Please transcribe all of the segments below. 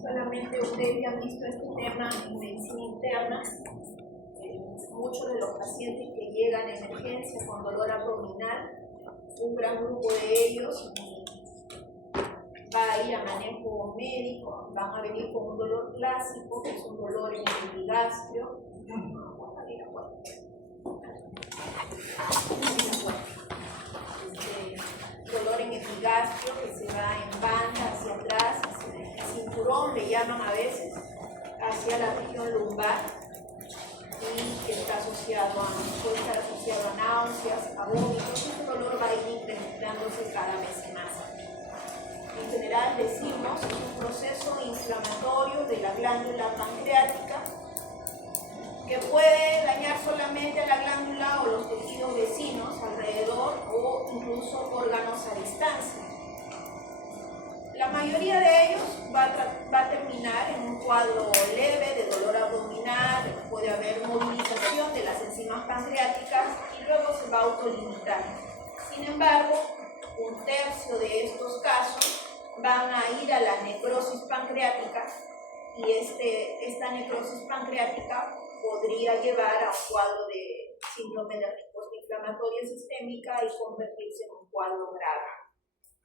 Solamente ustedes ya han visto este tema en medicina interna. Muchos de los pacientes que llegan a emergencia con dolor abdominal, un gran grupo de ellos va a ir a manejo médico, van a venir con un dolor clásico, que es un dolor en el epigastrio. Dolor en epigastrio que se va en banda hacia atrás, hacia el cinturón, le llaman a veces, hacia la región lumbar, y que está asociado puede estar asociado a náuseas, a vómitos. Este dolor va a ir incrementándose cada vez más. En general decimos que es un proceso inflamatorio de la glándula pancreática que puede dañar solamente a la glándula o los tejidos vecinos alrededor o incluso órganos a distancia. La mayoría de ellos va a terminar en un cuadro leve de dolor abdominal, puede haber movilización de las enzimas pancreáticas y luego se va a autolimitar. Sin embargo, un tercio de estos casos van a ir a la necrosis pancreática y esta necrosis pancreática podría llevar a un cuadro de síndrome de respuesta inflamatoria sistémica y convertirse en un cuadro grave.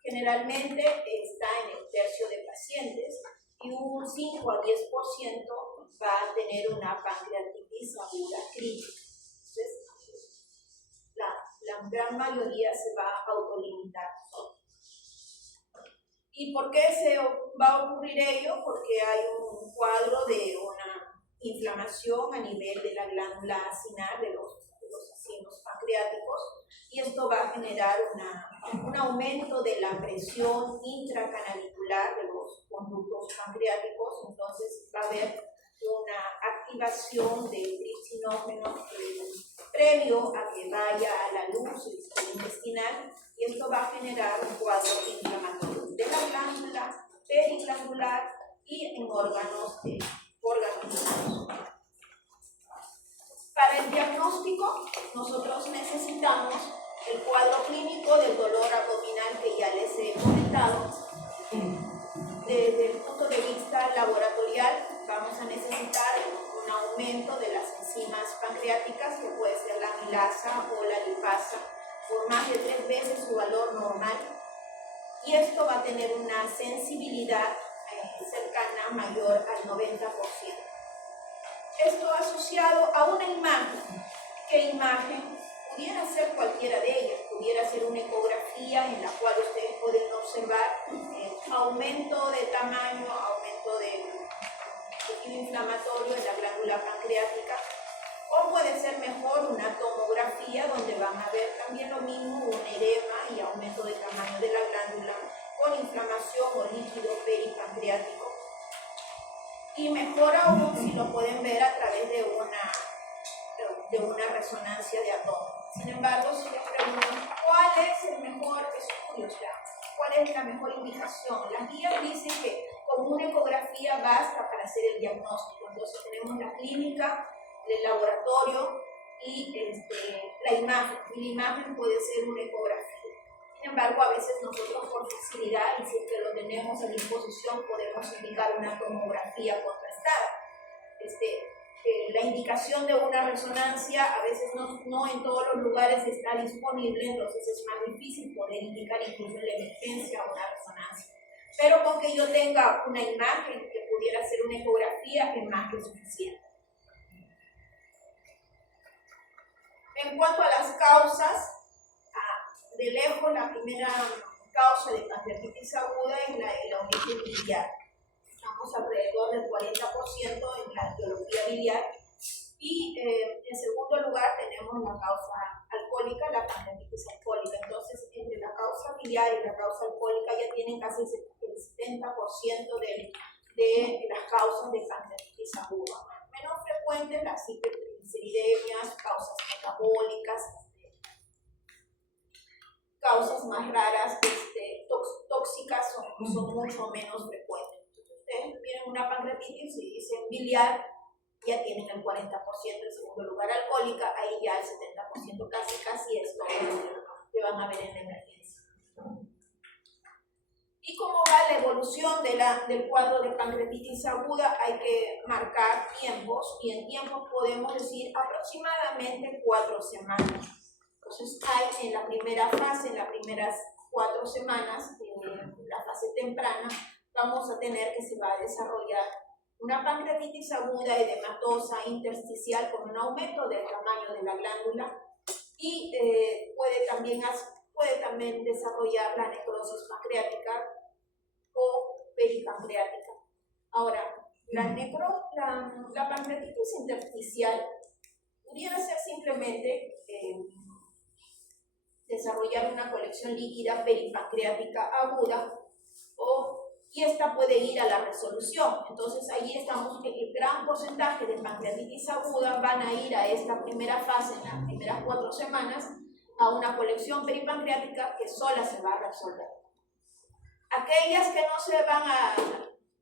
Generalmente está en el tercio de pacientes y un 5 a 10% va a tener una pancreatitis aguda crítica. Entonces, la gran mayoría se va a autolimitar. ¿Y por qué se va a ocurrir ello? Porque hay un cuadro de una inflamación a nivel de la glándula acinar de los acinos pancreáticos, y esto va a generar un aumento de la presión intracanalicular de los conductos pancreáticos. Entonces va a haber una activación del tripsinógeno previo a que vaya a la luz intestinal, y esto va a generar un cuadro inflamatorio de la glándula periglandular y en órganos humanos. Para el diagnóstico, nosotros necesitamos el cuadro clínico del dolor abdominal que ya les he comentado. Desde el punto de vista laboratorial, vamos a necesitar un aumento de las enzimas pancreáticas, que puede ser la amilasa o la lipasa, por más de 3 veces su valor normal. Y esto va a tener una sensibilidad cercana mayor al 90%. Esto asociado a una imagen. ¿Qué imagen? Pudiera ser cualquiera de ellas, pudiera ser una ecografía en la cual ustedes pueden observar aumento de tamaño, aumento del tejido inflamatorio en la glándula pancreática, o puede ser mejor una tomografía donde van a ver también lo mismo, un edema y aumento de tamaño de la glándula con inflamación o líquido peripancreático. Y mejor aún si lo pueden ver a través de una resonancia de abdomen. Sin embargo, si les preguntan cuál es el mejor estudio, o sea, cuál es la mejor indicación, las guías dicen que con una ecografía basta para hacer el diagnóstico. Entonces tenemos la clínica, el laboratorio y la imagen. Y la imagen puede ser una ecografía. Sin embargo, a veces nosotros por facilidad, y si es que lo tenemos a disposición, podemos indicar una tomografía contrastada. La indicación de una resonancia a veces no en todos los lugares está disponible, entonces es más difícil poder indicar incluso en la emergencia una resonancia. Pero con que yo tenga una imagen que pudiera ser una ecografía es más que suficiente. En cuanto a las causas, de lejos la primera causa de pancreatitis aguda es el aumento biliar. Estamos alrededor del 40% en la etiología biliar. Y en segundo lugar tenemos la causa alcohólica, la pancreatitis alcohólica. Entonces, entre la causa biliar y la causa alcohólica ya tienen casi el 70% de las causas de pancreatitis aguda. Menos frecuentes las hipertrigliceridemias, causas metabólicas, causas más raras, tóxicas son mucho menos frecuentes. Entonces, ustedes tienen una pancreatitis y dicen biliar, ya tienen el 40%, en segundo lugar alcohólica, ahí ya el 70% casi es todo lo que van a ver en la emergencia. evolución del cuadro de pancreatitis aguda hay que marcar tiempos, y en tiempos podemos decir aproximadamente 4 semanas. Entonces hay en la primera fase, en las primeras 4 semanas, en la fase temprana, vamos a tener que se va a desarrollar una pancreatitis aguda edematosa intersticial con un aumento del tamaño de la glándula, y puede también desarrollar la necrosis pancreática o peripancreática. Ahora, la pancreatitis intersticial pudiera ser simplemente desarrollar una colección líquida peripancreática aguda, y esta puede ir a la resolución. Entonces allí estamos que el gran porcentaje de pancreatitis aguda van a ir a esta primera fase, en las primeras 4 semanas, a una colección peripancreática que sola se va a resolver. Aquellas que no se van a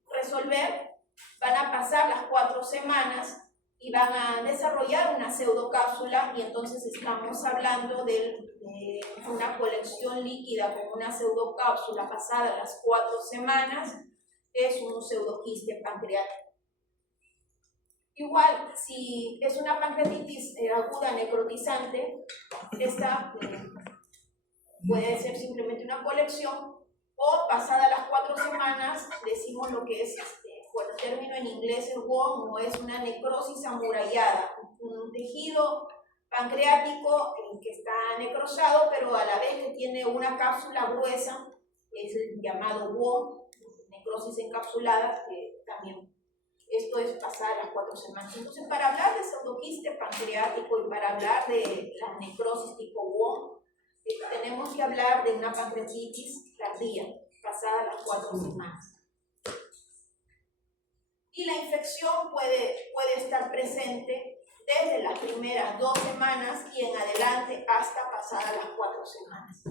resolver van a pasar las 4 semanas y van a desarrollar una pseudocápsula, y entonces estamos hablando de una colección líquida con una pseudocápsula pasada las 4 semanas, es un pseudoquiste pancreático. Igual, si es una pancreatitis aguda necrotizante, esta puede ser simplemente una colección, o pasada las 4 semanas decimos lo que es, por el término en inglés el WOM, o es una necrosis amurallada, un tejido pancreático que está necrosado, pero a la vez que tiene una cápsula gruesa, es el llamado WOM, necrosis encapsulada, que también esto es pasar las 4 semanas. Entonces, para hablar de pseudoquiste pancreático y para hablar de la necrosis tipo WOM, tenemos que hablar de una pancreatitis tardía, pasada las 4 semanas. Y la infección puede estar presente desde las primeras 2 semanas y en adelante hasta pasadas las 4 semanas.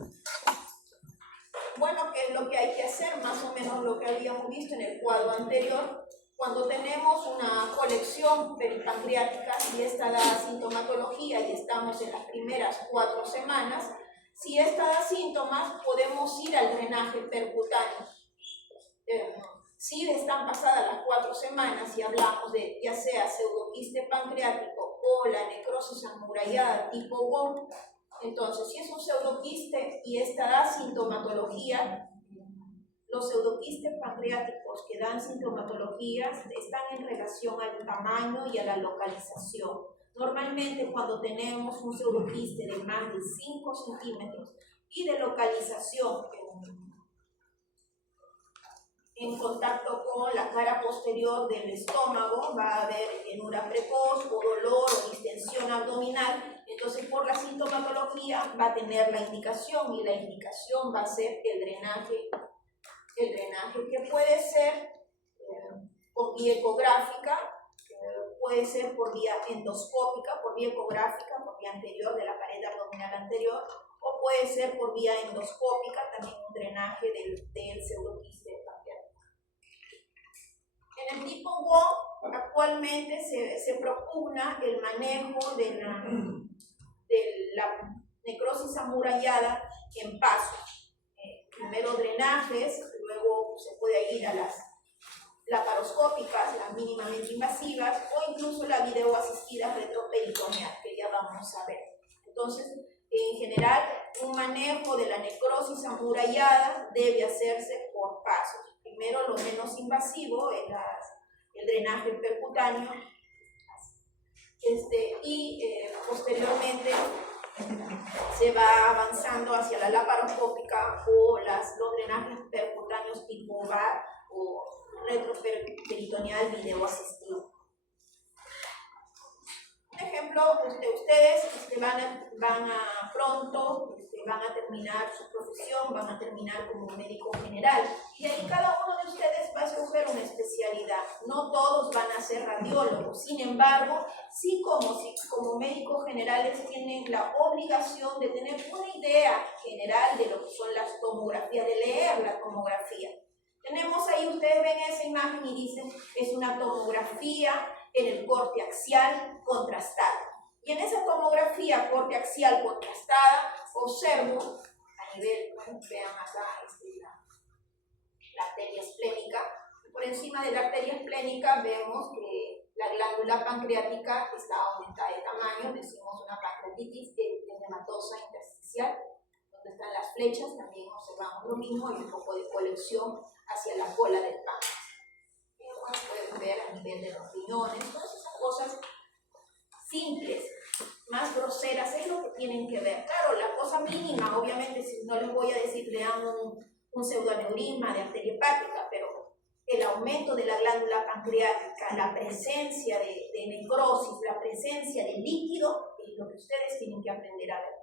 Bueno, ¿qué es lo que hay que hacer? Más o menos lo que habíamos visto en el cuadro anterior. Cuando tenemos una colección peripancreática y esta da sintomatología y estamos en las primeras 4 semanas, si esta da síntomas, podemos ir al drenaje percutáneo. Si están pasadas las 4 semanas y hablamos de ya sea pseudoquiste pancreático o la necrosis amurallada tipo WOM, entonces si es un pseudoquiste y esta da sintomatología, los pseudoquistes pancreáticos que dan sintomatologías están en relación al tamaño y a la localización. Normalmente cuando tenemos un pseudoquiste de más de 5 centímetros y de localización en contacto con la cara posterior del estómago, va a haber llenura precoz o dolor o distensión abdominal. Entonces, por la sintomatología va a tener la indicación, y la indicación va a ser el drenaje que puede ser por vía ecográfica, puede ser por vía endoscópica, por vía ecográfica, por vía anterior de la pared abdominal anterior, o puede ser por vía endoscópica, también un drenaje del pseudoquiste pancreático. En el tipo WOM actualmente se propugna el manejo de la necrosis amurallada en pasos. Primero drenajes, luego se puede ir a las laparoscópicas, las mínimamente invasivas, o incluso la videoasistida retroperitoneal, que ya vamos a ver. Entonces, en general, un manejo de la necrosis amurallada debe hacerse por pasos. Primero, lo menos invasivo es el drenaje percutáneo, y posteriormente se va avanzando hacia la laparoscópica o los drenajes percutáneos tipo VAR o retroperitoneal videoasistido. Un ejemplo, ustedes van a terminar su profesión, van a terminar como médico general, y ahí cada uno de ustedes va a escoger una especialidad. No todos van a ser radiólogos, sin embargo, sí como médicos generales tienen la obligación de tener una idea general de lo que son las tomografías, de leer la tomografía. Tenemos ahí, ustedes ven esa imagen y dicen, es una tomografía en el corte axial contrastada. Y en esa tomografía corte axial contrastada, observo a nivel, vean acá la arteria esplénica. Por encima de la arteria esplénica vemos que la glándula pancreática está aumentada de tamaño, decimos una pancreatitis edematosa intersticial. Donde están las flechas también observamos lo mismo y un poco de colección hacia la cola del páncreas. Pueden ver a nivel de los riñones, todas esas cosas simples, más groseras, es lo que tienen que ver. Claro, la cosa mínima, obviamente, si no les voy a decir, lean un pseudoneurisma de arteria hepática, pero el aumento de la glándula pancreática, la presencia de necrosis, la presencia de líquido, es lo que ustedes tienen que aprender a ver.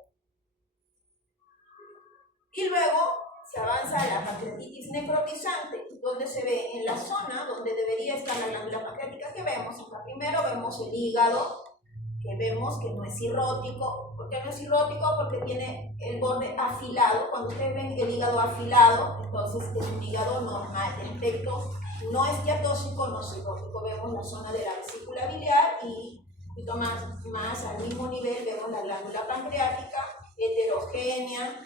Y luego se avanza a la pancreatitis necrotizante, donde se ve en la zona donde debería estar la glándula pancreática. ¿Qué vemos? Acá primero vemos el hígado, que vemos que no es cirrótico. ¿Por qué no es cirrótico? Porque tiene el borde afilado. Cuando ustedes ven el hígado afilado, entonces es un hígado normal. El efecto no es diatóxico, no cirrótico. Vemos la zona de la vesícula biliar y un poquito más al mismo nivel vemos la glándula pancreática heterogénea,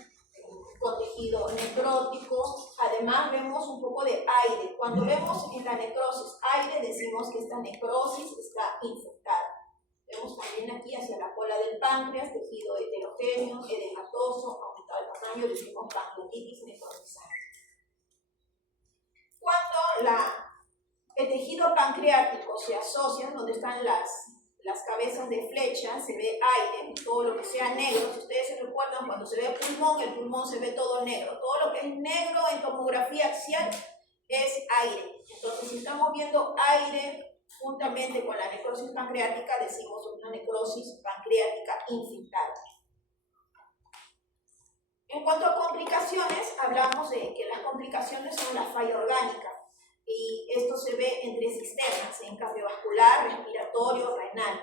con tejido necrótico. Además vemos un poco de aire. Cuando vemos en la necrosis aire, decimos que esta necrosis está infectada. Vemos también aquí hacia la cola del páncreas, tejido heterogéneo, edematoso, aumentado el tamaño, decimos pancreatitis necrotizante. Cuando el tejido pancreático se asocia, donde están las cabezas de flecha, se ve aire, todo lo que sea negro. Si ustedes se recuerdan, cuando se ve el pulmón se ve todo negro. Todo lo que es negro en tomografía axial es aire. Entonces, si estamos viendo aire juntamente con la necrosis pancreática, decimos una necrosis pancreática infiltrada. En cuanto a complicaciones, hablamos de que las complicaciones son la falla orgánica. Y esto se ve en tres sistemas, en cardiovascular, respiratorio, renal.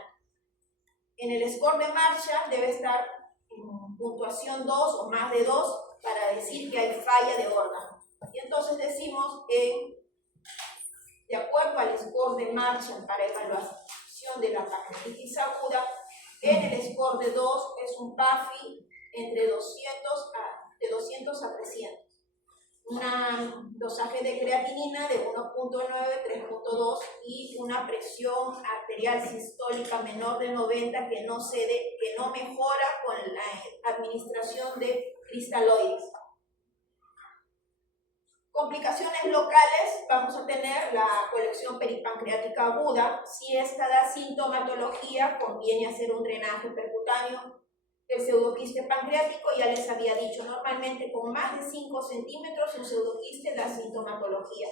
En el score de Marshall debe estar en puntuación 2 o más de 2 para decir que hay falla de órgano. Y entonces decimos que, de acuerdo al score de Marshall para evaluación de la pancreatitis aguda, en el score de 2 es un PAFI entre 200 a 300. Un dosaje de creatinina de 1.9, 3.2 y una presión arterial sistólica menor de 90 que no cede, que no mejora con la administración de cristaloides. Complicaciones locales, vamos a tener la colección peripancreática aguda. Si esta da sintomatología, conviene hacer un drenaje percutáneo. El pseudoquiste pancreático, ya les había dicho, normalmente con más de 5 centímetros el pseudoquiste da sintomatología.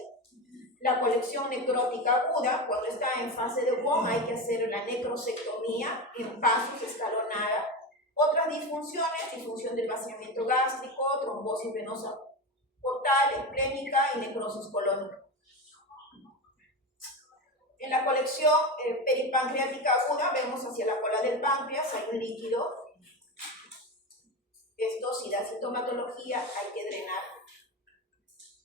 La colección necrótica aguda, cuando está en fase de WON, hay que hacer la necrosectomía en pasos escalonada. Otras disfunciones, disfunción del vaciamiento gástrico, trombosis venosa portal, esplénica y necrosis colónica. En la colección peripancreática aguda, vemos hacia la cola del páncreas, hay un líquido. Esto, si da sintomatología, hay que drenar.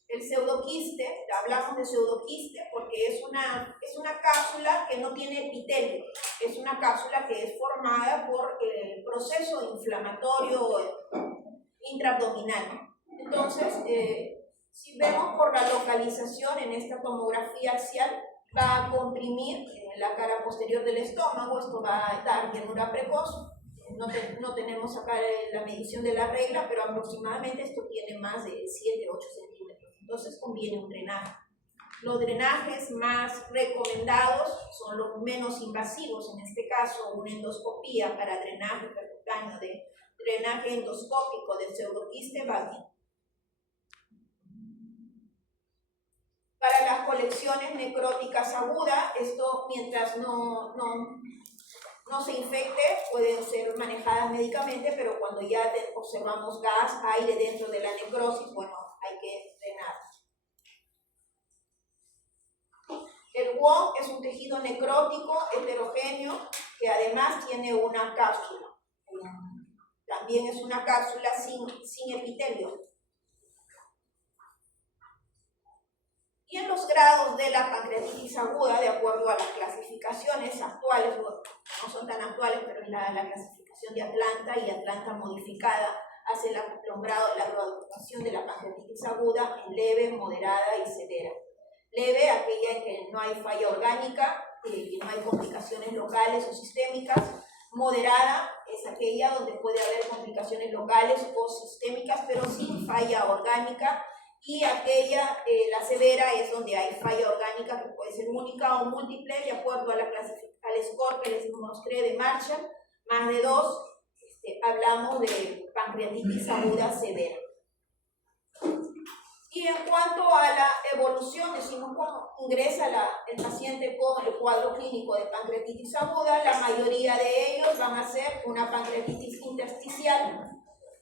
El pseudoquiste, hablamos de pseudoquiste porque es una cápsula que no tiene epitelio, es una cápsula que es formada por el proceso inflamatorio intraabdominal. Entonces, si vemos por la localización en esta tomografía axial, va a comprimir la cara posterior del estómago, esto va a dar llenura precoz. No tenemos acá la medición de la regla, pero aproximadamente esto tiene más de 7-8 centímetros. Entonces conviene un drenaje. Los drenajes más recomendados son los menos invasivos, en este caso una endoscopía para drenaje percutáneo, de drenaje endoscópico del pseudoquiste vaginal. Para las colecciones necróticas agudas, esto mientras no se infecte, pueden ser manejadas médicamente, pero cuando ya observamos gas, aire dentro de la necrosis, bueno, hay que drenar. El WON es un tejido necrótico heterogéneo que además tiene una cápsula. También es una cápsula sin epitelio. Y en los grados de la pancreatitis aguda, de acuerdo a las clasificaciones actuales, bueno, no son tan actuales, pero es la clasificación de Atlanta y Atlanta modificada hace la graduación de la pancreatitis aguda en leve, moderada y severa. Leve, aquella en que no hay falla orgánica, que no hay complicaciones locales o sistémicas. Moderada es aquella donde puede haber complicaciones locales o sistémicas, pero sin falla orgánica. Y aquella, la severa, es donde hay falla orgánica, que puede ser única o múltiple, de acuerdo a al score que les mostré de Marshall, más de 2, hablamos de pancreatitis aguda severa. Y en cuanto a la evolución, decimos cómo ingresa el paciente con el cuadro clínico de pancreatitis aguda, la mayoría de ellos van a ser una pancreatitis intersticial.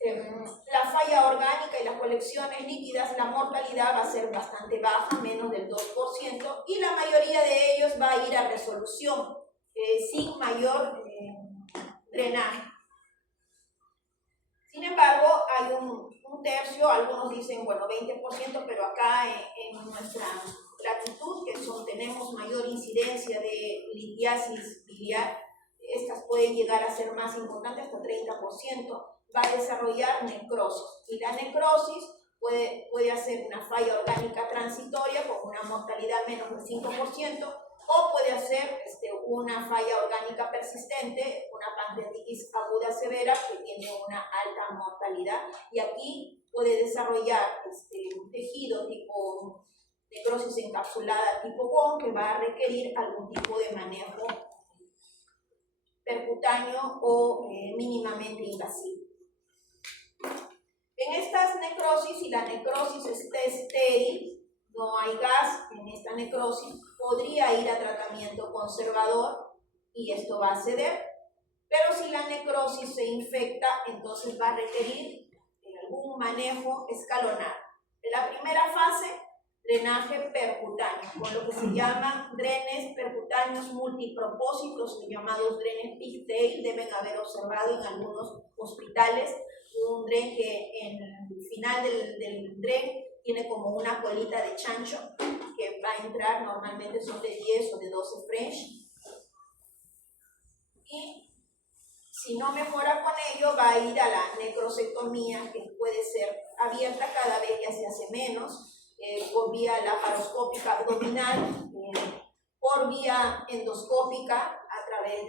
La falla orgánica y las colecciones líquidas, la mortalidad va a ser bastante baja, menos del 2%, y la mayoría de ellos va a ir a resolución, sin mayor drenaje. Sin embargo, hay un tercio, algunos dicen, bueno, 20%, pero acá en nuestra latitud, que tenemos mayor incidencia de litiasis biliar, estas pueden llegar a ser más importantes, hasta 30%, va a desarrollar necrosis. Y la necrosis puede hacer una falla orgánica transitoria con una mortalidad menos del 5%, o puede hacer una falla orgánica persistente, una pancreatitis aguda severa que tiene una alta mortalidad, y aquí puede desarrollar un tejido tipo necrosis encapsulada tipo CON, que va a requerir algún tipo de manejo percutáneo o mínimamente invasivo. En estas necrosis, si la necrosis está estéril, no hay gas en esta necrosis, podría ir a tratamiento conservador y esto va a ceder, pero si la necrosis se infecta, entonces va a requerir algún manejo escalonado. En la primera fase, drenaje percutáneo, con lo que se llaman drenes percutáneos multipropósitos, llamados drenes pigtail. Deben haber observado en algunos hospitales un dren que en el final del dren tiene como una colita de chancho que va a entrar, normalmente son de 10 o de 12 French, y si no mejora con ello va a ir a la necrosectomía, que puede ser abierta, cada vez ya se hace menos, por vía laparoscópica abdominal, por vía endoscópica a través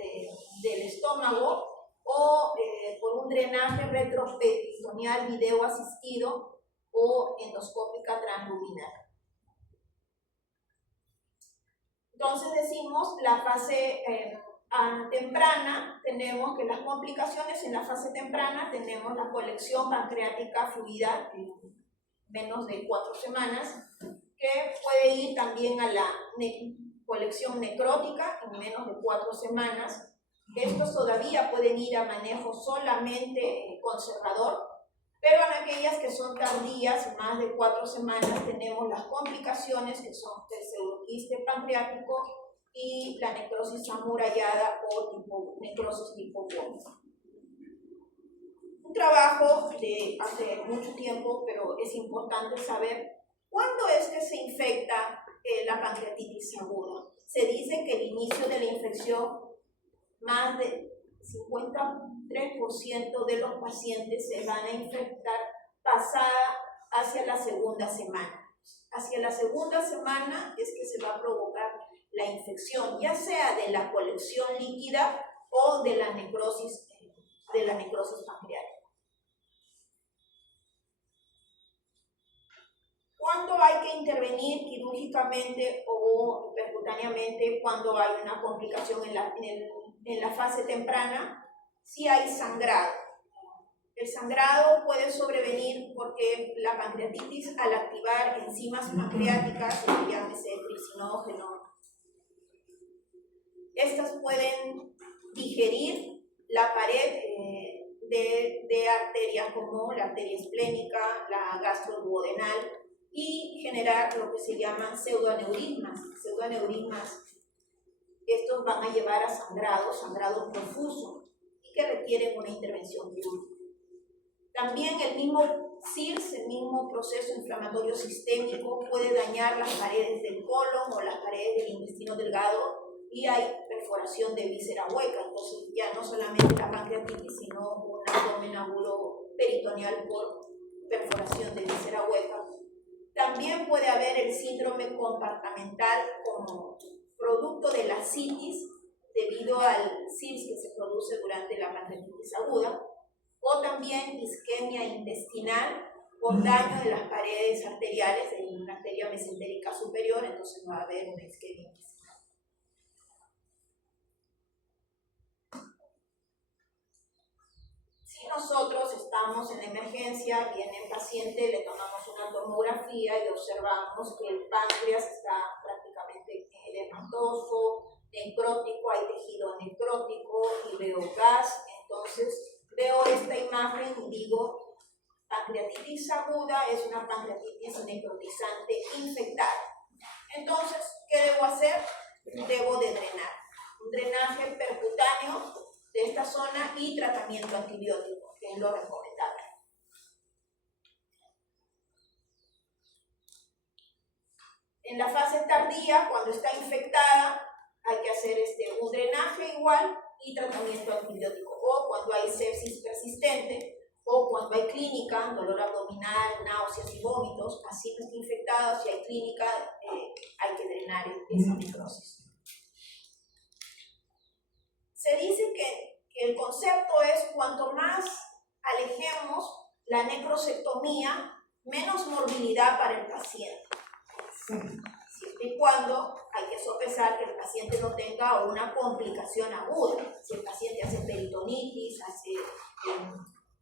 del estómago, o por un drenaje retroperitoneal video asistido o endoscópica transluminal. Entonces decimos, la fase temprana, tenemos que las complicaciones en la fase temprana, tenemos la colección pancreática fluida en menos de 4 semanas, que puede ir también a la colección necrótica en menos de 4 semanas. Estos todavía pueden ir a manejo solamente conservador, pero en aquellas que son tardías, más de 4 semanas, tenemos las complicaciones que son el pseudoquiste pancreático y la necrosis amurallada o necrosis tipo CON. Un trabajo de hace mucho tiempo, pero es importante saber cuándo es que se infecta la pancreatitis aguda. Se dice que el inicio de la infección, más de 53% de los pacientes se van a infectar pasada hacia la segunda semana. Hacia la segunda semana es que se va a provocar la infección, ya sea de la colección líquida o de la necrosis pancreática. ¿Cuándo hay que intervenir quirúrgicamente o percutáneamente cuando hay una complicación en la fase temprana? Si hay sangrado. El sangrado puede sobrevenir porque la pancreatitis, al activar enzimas pancreáticas, llámese tripsinógeno, estas pueden digerir la pared de arterias como la arteria esplénica, la gastroduodenal, y generar lo que se llaman pseudoaneurismas. Estos van a llevar a sangrado profuso, y que requieren una intervención quirúrgica. También el mismo CIRS, el mismo proceso inflamatorio sistémico, puede dañar las paredes del colon o las paredes del intestino delgado, y hay perforación de víscera hueca. Entonces ya no solamente la pancreatitis, sino un abdomen agudo peritoneal por perforación de víscera hueca. También puede haber el síndrome compartamental como producto de la ascitis debido al CIRS que se produce durante la pancreatitis aguda, o también isquemia intestinal por daño de las paredes arteriales de una arteria mesentérica superior, entonces va a haber una isquemia intestinal. Si nosotros estamos en emergencia, viene el paciente, le tomamos una tomografía y observamos que el páncreas está prácticamente edematoso, necrótico, hay tejido necrótico y veo gas, entonces veo esta imagen y digo, pancreatitis aguda es una pancreatitis necrotizante infectada. Entonces, ¿qué debo hacer? Debo de drenar. Un drenaje percutáneo de esta zona y tratamiento antibiótico, que es lo recomendable. En la fase tardía, cuando está infectada, hay que hacer un drenaje igual y tratamiento antibiótico. O cuando hay sepsis persistente, o cuando hay clínica, dolor abdominal, náuseas y vómitos, así no está infectada, si hay clínica, hay que drenar esa necrosis. Se dice que el concepto es cuanto más alejemos la necrosectomía, menos morbilidad para el paciente. Siempre y cuando hay que sopesar que el paciente no tenga una complicación aguda. Si el paciente hace peritonitis, hace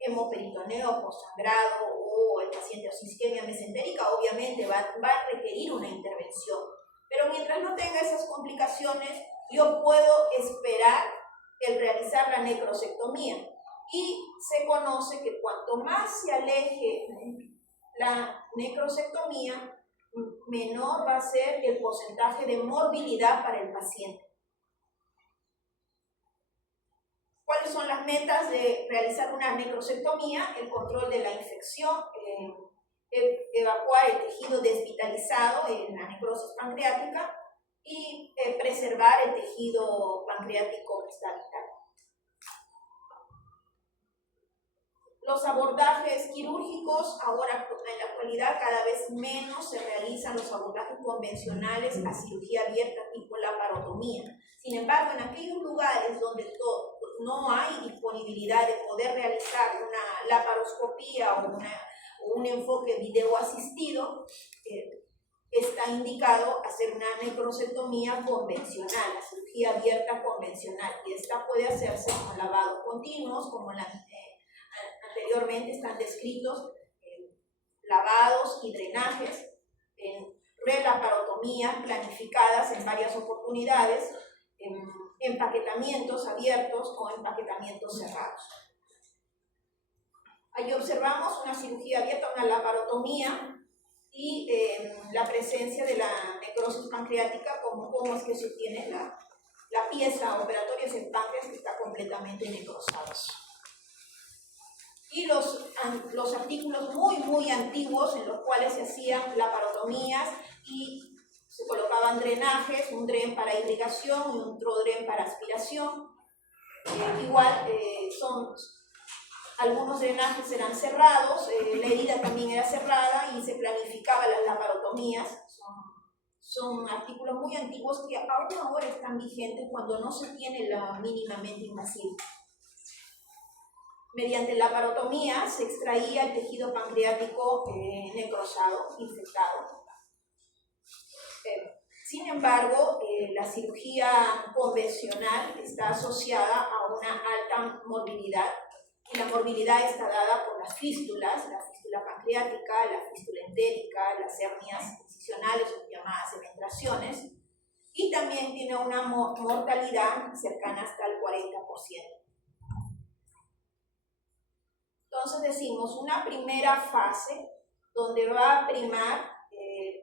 hemoperitoneo postsangrado o el paciente hace isquemia mesentérica, obviamente va a requerir una intervención. Pero mientras no tenga esas complicaciones, yo puedo esperar el realizar la necrosectomía. Y se conoce que cuanto más se aleje la necrosectomía, menor va a ser el porcentaje de morbilidad para el paciente. ¿Cuáles son las metas de realizar una necrosectomía? El control de la infección, evacuar el tejido desvitalizado en la necrosis pancreática y preservar el tejido pancreático que está vital. Los abordajes quirúrgicos, ahora en la actualidad cada vez menos se realizan los abordajes convencionales a cirugía abierta tipo laparotomía. Sin embargo, en aquellos lugares donde no hay disponibilidad de poder realizar una laparoscopía o un enfoque video asistido, está indicado hacer una necrosectomía convencional, la cirugía abierta convencional, y esta puede hacerse con lavados continuos, como anteriormente están descritos, lavados y drenajes, relaparotomías planificadas en varias oportunidades, empaquetamientos abiertos o empaquetamientos cerrados. Ahí observamos una cirugía abierta, una laparotomía y la presencia de la necrosis pancreática, cómo es que se obtiene la pieza operatoria, es el páncreas que está completamente necrosado. Y los artículos muy antiguos en los cuales se hacían laparotomías y se colocaban drenajes, un dren para irrigación y otro dren para aspiración. Algunos drenajes eran cerrados, la herida también era cerrada y se planificaban las laparotomías. Son artículos muy antiguos que aún ahora están vigentes cuando no se tiene la mínimamente invasiva. Mediante la laparotomía se extraía el tejido pancreático necrosado, infectado. Sin embargo, la cirugía convencional está asociada a una alta morbilidad, y la morbilidad está dada por las fístulas, la fístula pancreática, la fístula entérica, las hernias incisionales o llamadas cementraciones, y también tiene una mortalidad cercana hasta el 40%. Entonces decimos una primera fase donde va a primar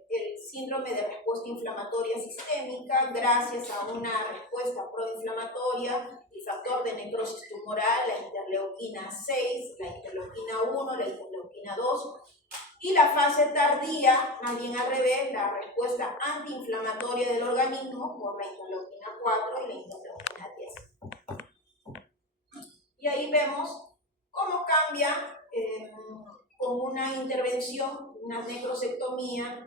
el síndrome de respuesta inflamatoria sistémica gracias a una respuesta proinflamatoria, el factor de necrosis tumoral, la interleuquina 6, la interleuquina 1, la interleuquina 2, y la fase tardía, más bien al revés, la respuesta antiinflamatoria del organismo por la interleuquina 4 y la interleuquina 10. Y ahí vemos cómo cambia con una intervención, una necrosectomía,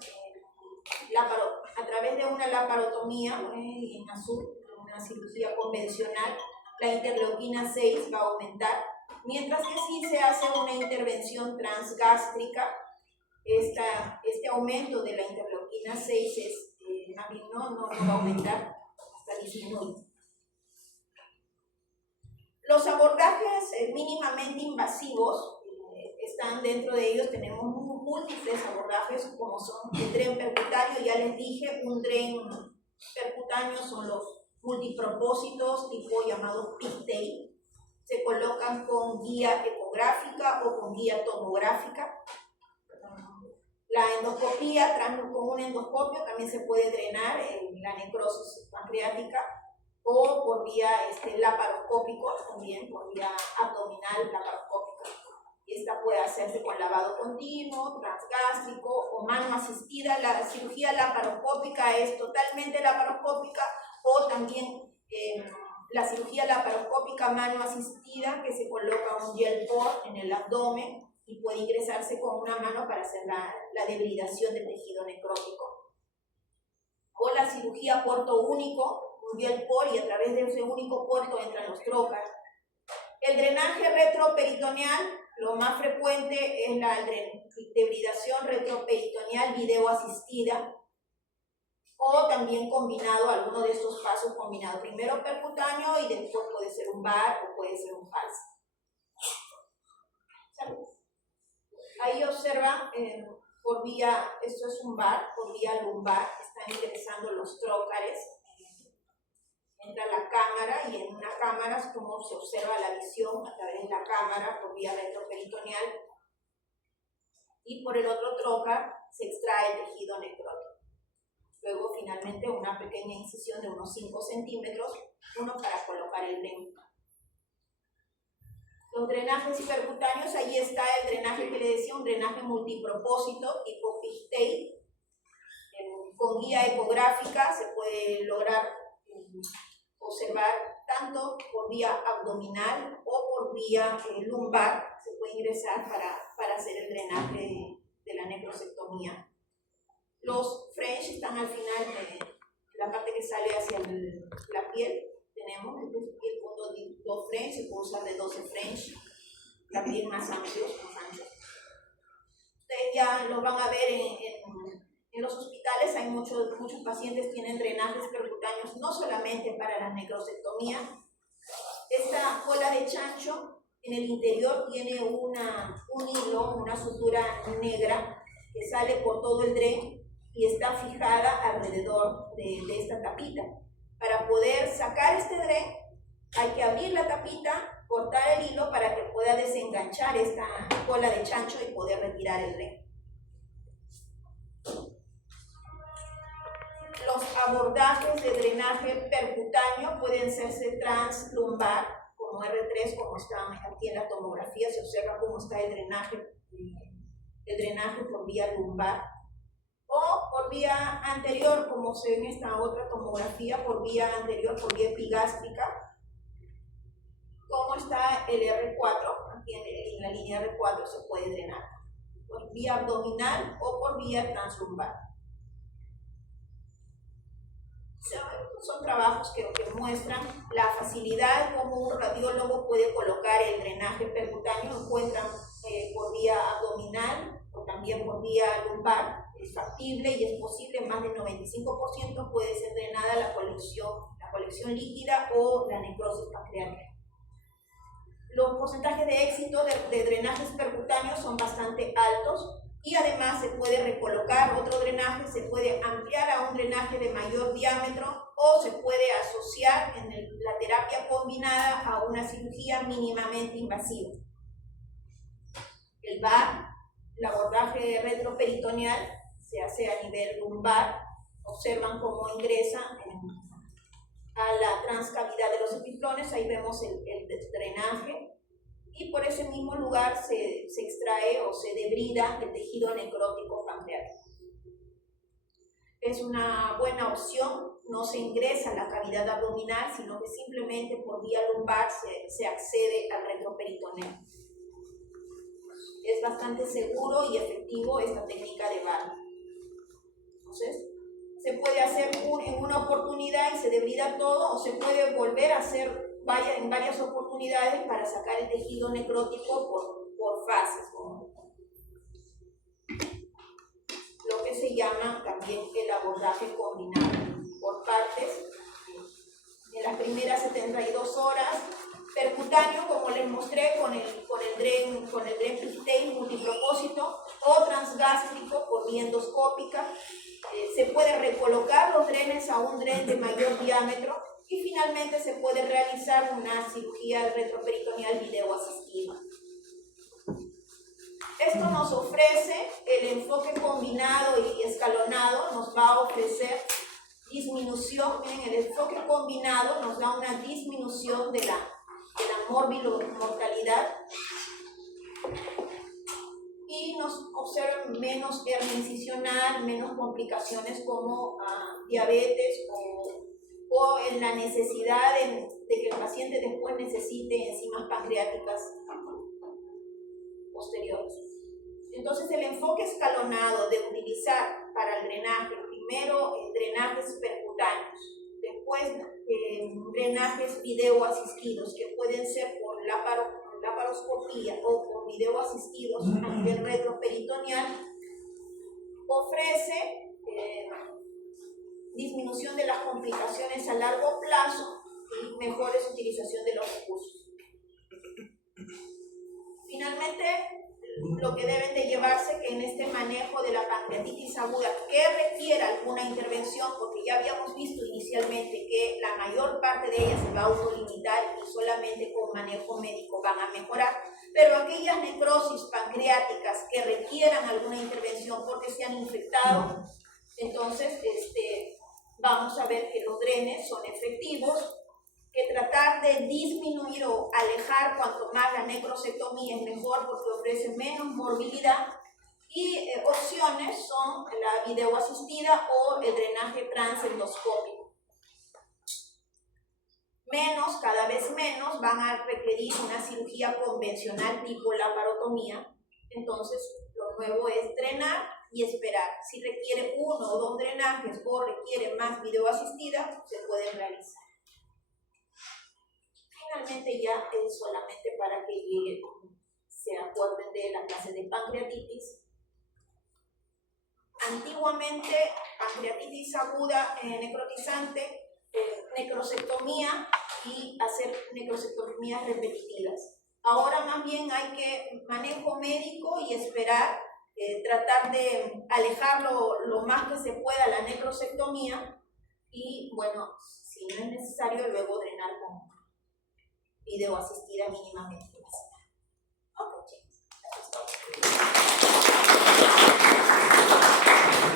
a través de una laparotomía, en azul, una cirugía convencional, la interleuquina 6 va a aumentar, mientras que si se hace una intervención transgástrica, este aumento de la interleuquina 6 no va a aumentar, hasta disminuye. Los abordajes mínimamente invasivos, están dentro de ellos, tenemos múltiples abordajes como son el dren percutáneo, ya les dije, un dren percutáneo son los multipropósitos tipo llamados pigtail, se colocan con guía ecográfica o con guía tomográfica. La endoscopía, con un endoscopio también se puede drenar la necrosis pancreática, o por vía laparoscópico, también por vía abdominal laparoscópica. Y esta puede hacerse con lavado continuo, transgástrico o mano asistida. La cirugía laparoscópica es totalmente laparoscópica, o también la cirugía laparoscópica mano asistida, que se coloca un gel port en el abdomen y puede ingresarse con una mano para hacer la debridación del tejido necrótico. O la cirugía puerto único, un gel port, y a través de ese único puerto entran los trocas. El drenaje retroperitoneal, lo más frecuente es la debridación retroperitoneal videoasistida, o también combinado, alguno de estos pasos combinado, primero percutáneo y después puede ser un VAR o puede ser un FALS. Ahí observan por vía, esto es un VAR, por vía lumbar, están ingresando los trócares. Entra la cámara, y en una cámara es como se observa la visión a través de la cámara por vía retroperitoneal, y por el otro trócar se extrae el tejido necrótico. Luego finalmente una pequeña incisión de unos 5 centímetros, uno para colocar el dren. Los drenajes percutáneos, ahí está el drenaje que le decía, un drenaje multipropósito tipo pigtail, con guía ecográfica se puede lograr observar tanto por vía abdominal o por vía lumbar, se puede ingresar para hacer el drenaje de la necrosectomía. Los French están al final de la parte que sale hacia la piel. Tenemos el piel con dos French, se puede usar de 12 French, la piel más anchos. Ustedes ya lo van a ver en los hospitales. Hay muchos pacientes tienen drenajes percutáneos no solamente para la necrosectomía. Esta cola de chancho en el interior tiene un hilo, una sutura negra que sale por todo el dren y está fijada alrededor de esta tapita. Para poder sacar este dren hay que abrir la tapita, cortar el hilo para que pueda desenganchar esta cola de chancho y poder retirar el dren. Los abordajes de drenaje percutáneo pueden hacerse translumbar, como R3, como está aquí en la tomografía, se observa cómo está el drenaje por vía lumbar, o por vía anterior, como se ve en esta otra tomografía, por vía anterior, por vía epigástrica, como está el R4, aquí en la línea R4 se puede drenar, por vía abdominal o por vía translumbar. Son trabajos que muestran la facilidad como un radiólogo puede colocar el drenaje percutáneo. Encuentran por vía abdominal o también por vía lumbar. Es factible y es posible, más del 95% puede ser drenada la colección líquida o la necrosis pancreática. Los porcentajes de éxito de drenajes percutáneos son bastante altos, y además se puede recolocar otro drenaje, se puede ampliar a un drenaje de mayor diámetro, o se puede asociar en la terapia combinada a una cirugía mínimamente invasiva. El VAR, el abordaje retroperitoneal, se hace a nivel lumbar. Observan cómo ingresa a la transcavidad de los epiplones, ahí vemos el drenaje, y por ese mismo lugar se extrae o se debrida el tejido necrótico pancreático. Es una buena opción, no se ingresa a la cavidad abdominal, sino que simplemente por vía lumbar se accede al retroperitoneal. Es bastante seguro y efectivo esta técnica de Barr. Entonces, se puede hacer en una oportunidad y se debrida todo, o se puede volver a hacer en varias oportunidades para sacar el tejido necrótico por fases, ¿no? Lo que se llama también el abordaje combinado por partes. En las primeras 72 horas, percutáneo, como les mostré, con el dren Pigtail multipropósito, o transgástrico por vía endoscópica. Se puede recolocar los drenes a un dren de mayor diámetro, y finalmente se puede realizar una cirugía retroperitoneal videoasistida. Esto nos ofrece el enfoque combinado y escalonado, nos va a ofrecer disminución. Miren, el enfoque combinado nos da una disminución de la mortalidad y nos observan menos hernia incisional, menos complicaciones como diabetes o en la necesidad de que el paciente después necesite enzimas pancreáticas posteriores. Entonces, el enfoque escalonado de utilizar para el drenaje, primero drenajes percutáneos, después drenajes videoasistidos, que pueden ser por laparoscopía o por videoasistidos a nivel retroperitoneal, ofrece disminución de las complicaciones a largo plazo y mejores utilización de los recursos. Finalmente, lo que deben de llevarse que en este manejo de la pancreatitis aguda que requiera alguna intervención, porque ya habíamos visto inicialmente que la mayor parte de ellas se va a autolimitar y solamente con manejo médico van a mejorar, pero aquellas necrosis pancreáticas que requieran alguna intervención porque se han infectado, entonces vamos a ver que los drenes son efectivos, que tratar de disminuir o alejar cuanto más la necrosectomía es mejor porque ofrece menos morbilidad, y opciones son la videoasistida o el drenaje transendoscópico. Cada vez menos van a requerir una cirugía convencional tipo laparotomía. Entonces, lo nuevo es drenar y esperar. Si requiere 1 o 2 drenajes o requiere más videoasistida, se puede realizar. Finalmente, ya es solamente para que se acuerden de la clase de pancreatitis. Antiguamente, pancreatitis aguda necrotizante, necrosectomía y hacer necrosectomías repetitivas. Ahora más bien hay que manejo médico y esperar, tratar de alejarlo lo más que se pueda la necrosectomía y, bueno, si no es necesario, luego drenar con videoasistida mínimamente.